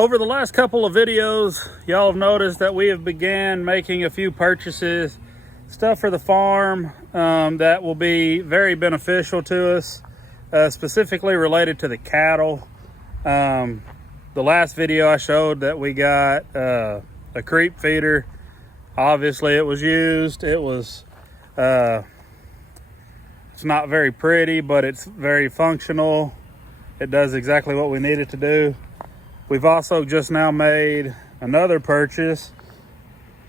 Over the last couple of videos, y'all have noticed that we have began making a few purchases, stuff for the farm that will be very beneficial to us, specifically related to the cattle. The last video I showed that we got a creep feeder. Obviously it was used. It's not very pretty, but it's very functional. It does exactly what we need it to do. We've also just now made another purchase.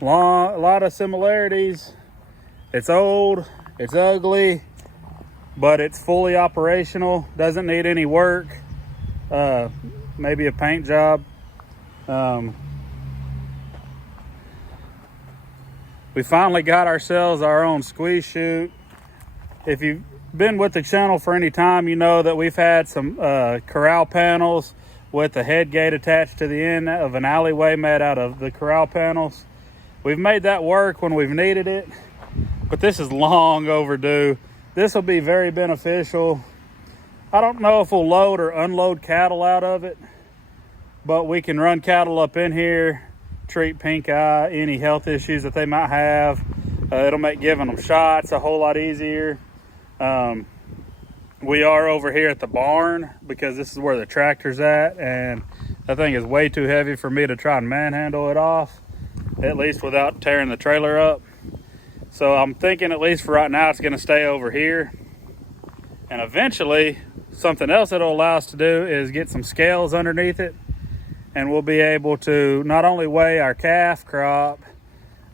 A lot of similarities. It's old, it's ugly, but it's fully operational. Doesn't need any work. Maybe a paint job. We finally got ourselves our own squeeze chute. If you've been with the channel for any time, you know that we've had some corral panels with the head gate attached to the end of an alleyway made out of the corral panels. We've made that work when we've needed it, but this is long overdue. This will be very beneficial. I don't know if we'll load or unload cattle out of it, but we can run cattle up in here, treat pink eye, any health issues that they might have. It'll make giving them shots a whole lot easier. We are over here at the barn because this is where the tractor's at, and that thing is way too heavy for me to try and manhandle it off, at least without tearing the trailer up. So I'm thinking, at least for right now, it's going to stay over here. And eventually, something else that'll allow us to do is get some scales underneath it, and we'll be able to not only weigh our calf crop,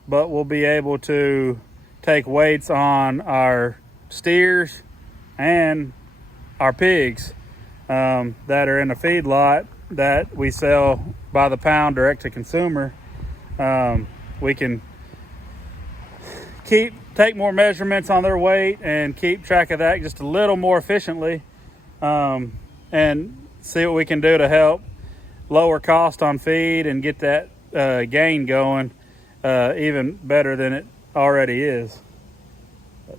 but we'll be able to take weights on our steers and our pigs that are in a feed lot that we sell by the pound direct to consumer. We can take more measurements on their weight and keep track of that just a little more efficiently, and see what we can do to help lower cost on feed and get that gain going even better than it already is.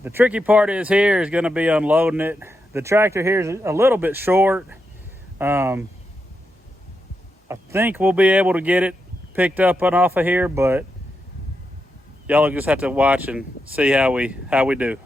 The tricky part is going to be unloading it. The tractor here is a little bit short. I think we'll be able to get it picked up and off of here, but y'all will just have to watch and see how we do.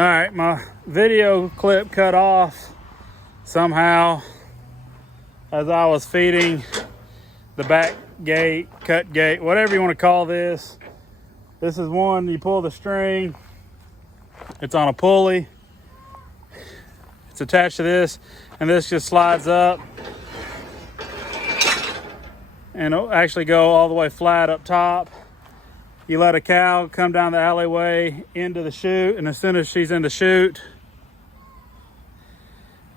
All right, my video clip cut off somehow as I was feeding the back gate, cut gate, whatever you want to call this. This is one, you pull the string, it's on a pulley, it's attached to this, and this just slides up and it'll actually go all the way flat up top. You let a cow come down the alleyway into the chute, and as soon as she's in the chute,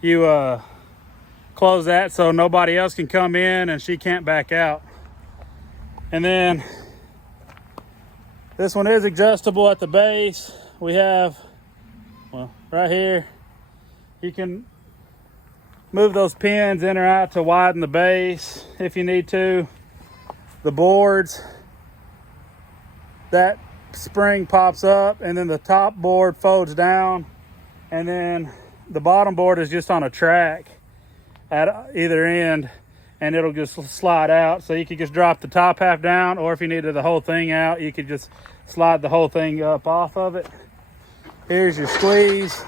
you close that so nobody else can come in and she can't back out. And then this one is adjustable at the base. We have, well, right here, you can move those pins in or out to widen the base if you need to. The boards, that spring pops up and then the top board folds down, and then the bottom board is just on a track at either end, and it'll just slide out. So you could just drop the top half down, or if you needed the whole thing out, you could just slide the whole thing up off of it. Here's your squeeze.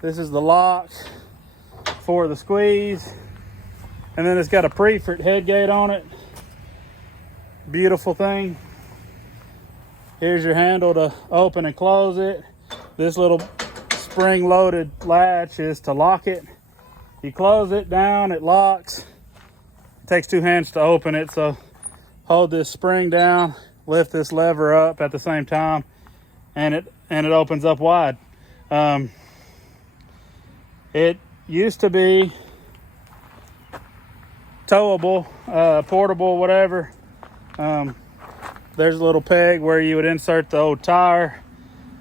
This is the lock for the squeeze, and then it's got a Preferred head gate on it. Beautiful thing. Here's your handle to open and close it. This little spring-loaded latch is to lock it. You close it down, it locks. It takes 2 hands to open it, so hold this spring down, lift this lever up at the same time, and it opens up wide. It used to be towable, portable, whatever. There's a little peg where you would insert the old tire.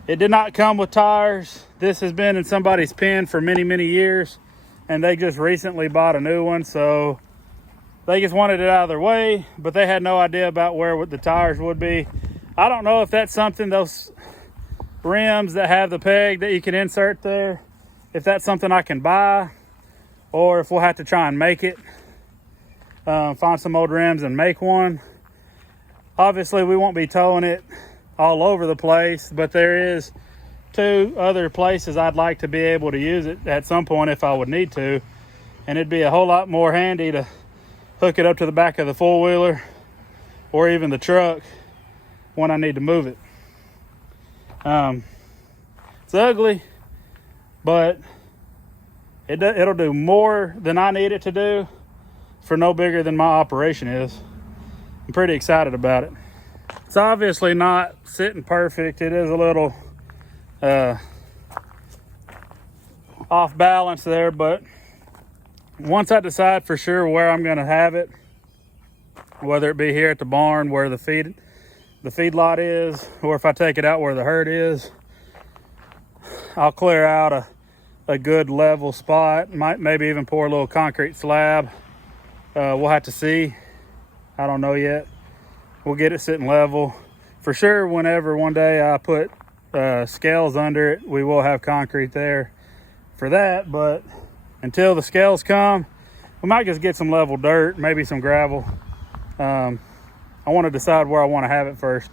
It did not come with tires. This has been in somebody's pen for many, many years, and they just recently bought a new one, so they just wanted it out of their way, but they had no idea about where the tires would be. I don't know if that's something, those rims that have the peg that you can insert there, if that's something I can buy, or if we'll have to try and make it. Find some old rims and make one. Obviously, we won't be towing it all over the place, but there is 2 other places I'd like to be able to use it at some point if I would need to. And it'd be a whole lot more handy to hook it up to the back of the four-wheeler or even the truck when I need to move it. It's ugly, but it'll do more than I need it to do for no bigger than my operation is. I'm pretty excited about it. It's obviously not sitting perfect. It is a little off balance there, but once I decide for sure where I'm gonna have it, whether it be here at the barn where the feedlot is, or if I take it out where the herd is, I'll clear out a good level spot. Might maybe even pour a little concrete slab. We'll have to see. I don't know yet. We'll get it sitting level. For sure, whenever one day I put scales under it, we will have concrete there for that. But until the scales come, we might just get some level dirt, maybe some gravel. I want to decide where I want to have it first.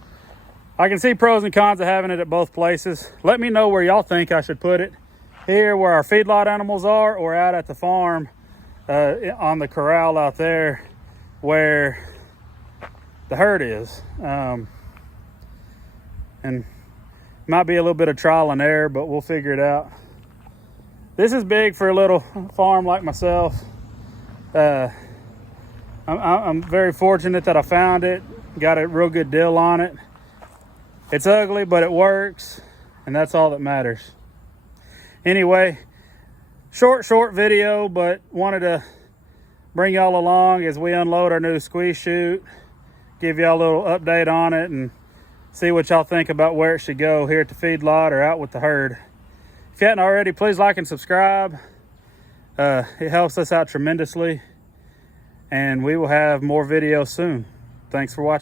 I can see pros and cons of having it at both places. Let me know where y'all think I should put it. Here where our feedlot animals are, or out at the farm on the corral out there where the herd is. And might be a little bit of trial and error, but we'll figure it out. This is big for a little farm like myself. I'm very fortunate that I found it, got a real good deal on it. It's ugly, but it works, and that's all that matters. Anyway, short video, but wanted to bring y'all along as we unload our new squeeze chute, give y'all a little update on it, and see what y'all think about where it should go here at the feedlot or out with the herd. If you hadn't already, please like and subscribe. It helps us out tremendously, and we will have more videos soon. Thanks for watching.